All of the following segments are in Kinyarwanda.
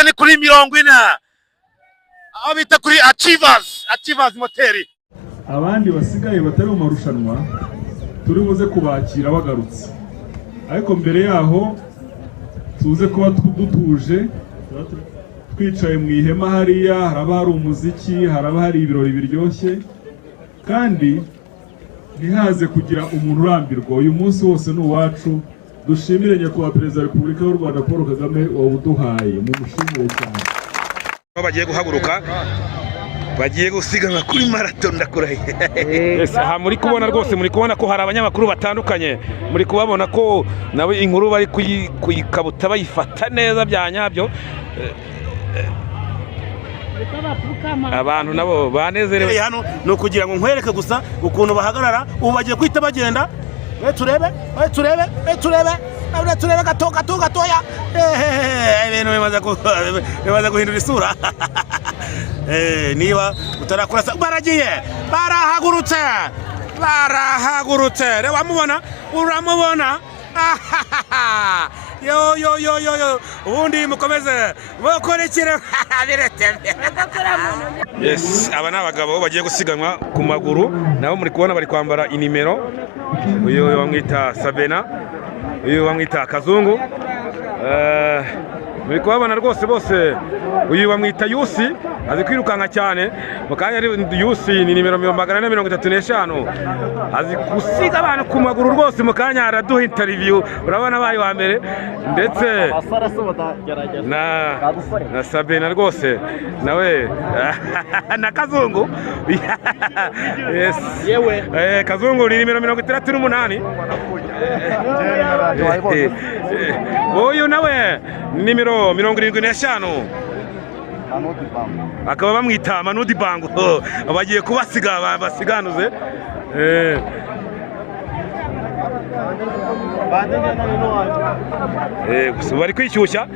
tugeze ni kuri 40 aho bita kuri Achievers moteri. Abandi basigaye batari mu marushanwa turi buze kubakira bagarutse, ariko mbere yaho tuze kuba dutuje twicaye mu ihema hariya, haraba hari umuziki, haraba hari ibirori biryoshye, kandi ntihaze kugira umuntu urambirwa. Uyu munsi wose ni uwacu. Dushimire nyakubahwa Perezida wa Repubulika y'u Rwanda Paul Kagame wabuduhaye, mumushimire cyane. Bagiye guhaguruka, bagiye gusiganwa kuri marathon ndakurahiye. Yes, aha muri kubona rwose, muri kubona ko hari abanyamakuru batandukanye, muri kubabona ko nawe inkuru bari kuyikabuta bayifata neza bya nyabyo. Abantu nabo banezerewe hano no kugira ngo nkwereke gusa ukuntu bahagarara. Ubu bagiye kwita bagenda. Turebe gatoya. Ibintu bimaze guhindura isura. Niba utarakura barahagurutse reba mubona, uramubona. Yo ubundi mukomeze mukorekere biretembe. Yes, aba nabagabo bagiye gusiganwa ku maguru, nabo muri kubona bari kwambara inimero. Uyu bamwita Sabena, uyu bamwita Kazungu. Muri kubabona rwose bose. Uyu bamwita Yusi, azi kwirukanka cyane. Mukanya ari Yusi ni nimero 435. Azi gusiga abantu ku maguru rwose. Mukanya araduha interview, urabona bayi wa mbere. Ndetse na Sabena rwose nawe na Kazungu. Yes. Kazungu ni nimero 68. Uyu nawe nimero 75. Akaba bamwita Manudi Bango. Bagiye kubasiga basiganuze. Gusa bari kwishyushya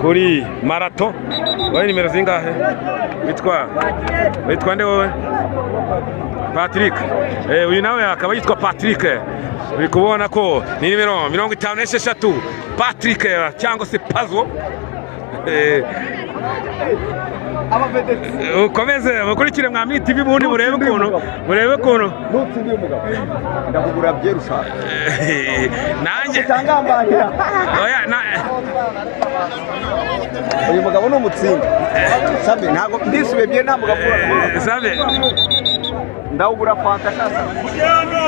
kuri marathon. Bari nimero zingahe? Witwa nde wowe? Patrick. Uyu nawe akaba yitwa Patrick. Uri kubona ko ni nimero 56 Patrick cyangwa se Pazo. Ukomeze mukurikire Mwami TV bundi murebe ukuntu nutsindiye umugabo ndakugura byerusha nanjye cyangambahira oya uyu mugabo no mutsinda sabe ntago ndisubye nta mugabo sabe ndawugura fanta kasa mujyano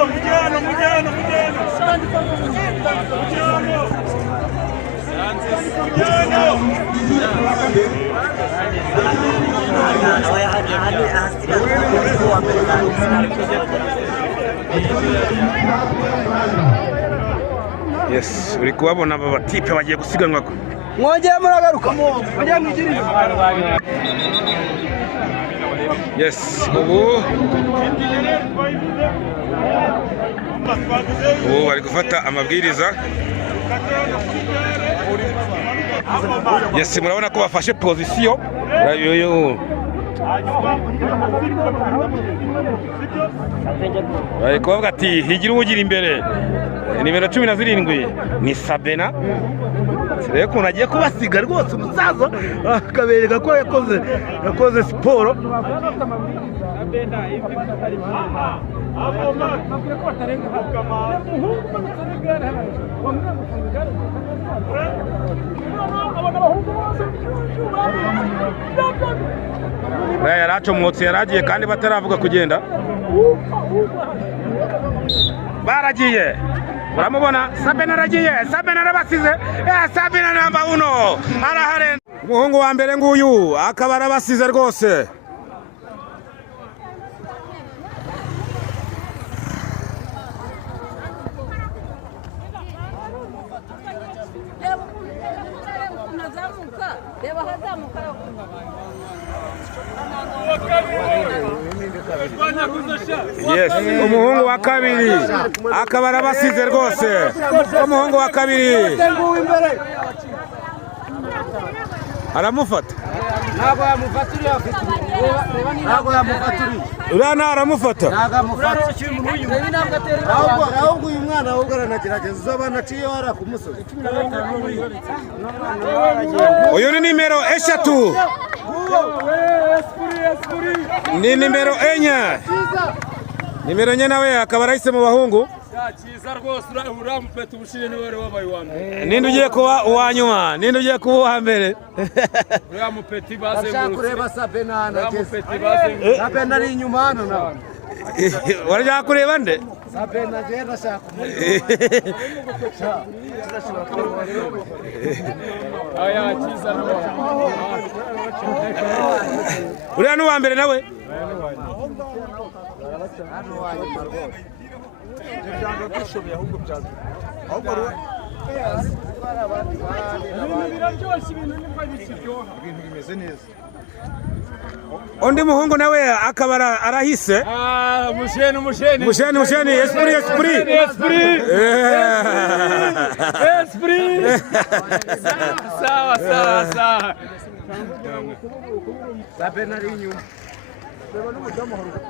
Yes, uri kubabona aba batipe bagiye gusiganwa. Mwongeye muragaruka mujye mwigiriza. Yes, ubu bari gufata amabwiriza. Yes, murabona ko bafashe position. Bari kuvuga ati higira ugira imbere. Nimero 17 ni Sabena. Sire ko nagiye kubasiga rwose umusaza akabereka ko yakoze siporo. Yaracho mwotsi yaragiye kandi bataravuga kugenda. Baragiye. Uramubona Sabena aragiye, Sabena arabasize. Sabena namba 1 arahare. Umuhungu wa mbere nguyu akaba arabasize rwose. Yes, umuhungu wa kabiri akaba arabasize rwose. Umuhungu wa kabiri aramufata. ntabwo yamufata uriya afite ntabwo yamufata uriya uriya ntaramufata ntabwo amufata ahubwo uyu mwana ahubwo aranagerageza uzabana aciye hariya ku musozi uyu ni nimero 3 ni nimero 4 nimero 4 nawe akaba arahise mu bahungu cyiza rwose uramupeta ubushire niwe wari wabaye wa mbere ninde ugiye kuba uwa nyuma ninde ugiye kuba uwa mbere uriya mupeti bazengurutse ashaka kureba Sabe mupeti bazengurutse Sabe nari inyuma hano nawe warajya kureba nde Sabe nagenda ashaka aya cyiza uriya ni uwa mbere nawe undi muhungu nawe akaba arahise musheni esprit sawa Sabe nari inyuma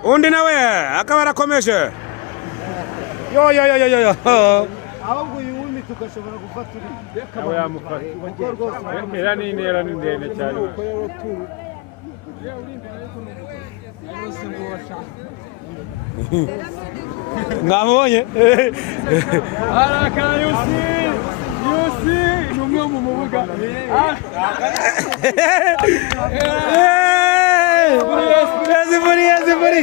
undi nawe akaba arakomeje yo ahubwo uyu wumi tugashobora gufata uriya nawe yamufata era ni intera ni ndende cyane mwamubonye araka yusi ni umwe mu mubuga Eziburi yo Eziburi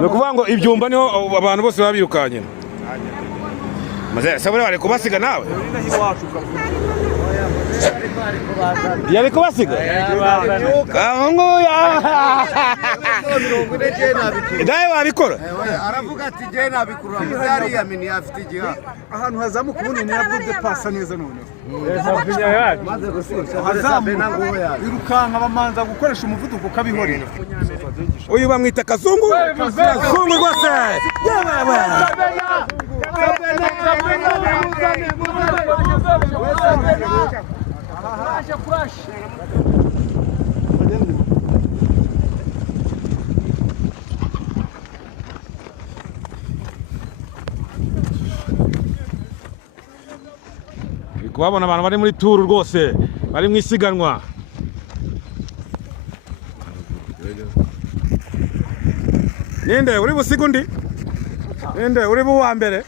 ni ukuvuga ngo ibyumba niho abantu bose baba birukanye maze sabure bari kubasiga nawe yari kubasiga nawe wabikora aravuga ati njye nabikura muzariya mini afite igiha ahantu hazamuka ubunini yavuze pasa neza noneho maze gushyushya birukanka bamanza gukoresha umuvuduko ukabihorera uyu bamwita kazungu kazungu rwose kubabona abantu bari muri turu rwose bari mu isiganwa ninde uri busiga undi ninde uri buwa mbere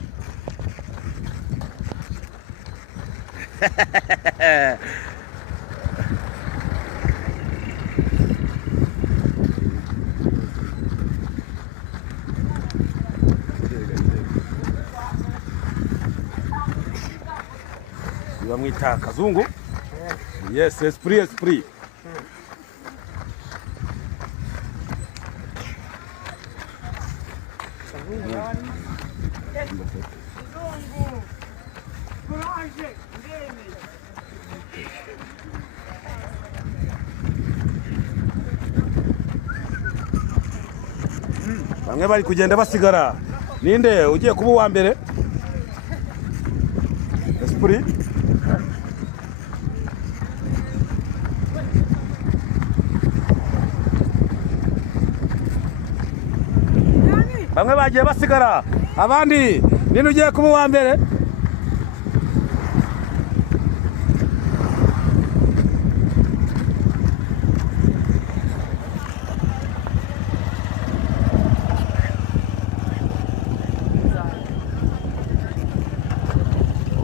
bamwita kazungu yes esprit bamwe bari kugenda basigara ninde ugiye kuba uwa mbere esprit bamwe bagiye basigara abandi ninde ugiye kuba uwa mbere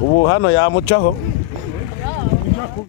ubu hano yamucaho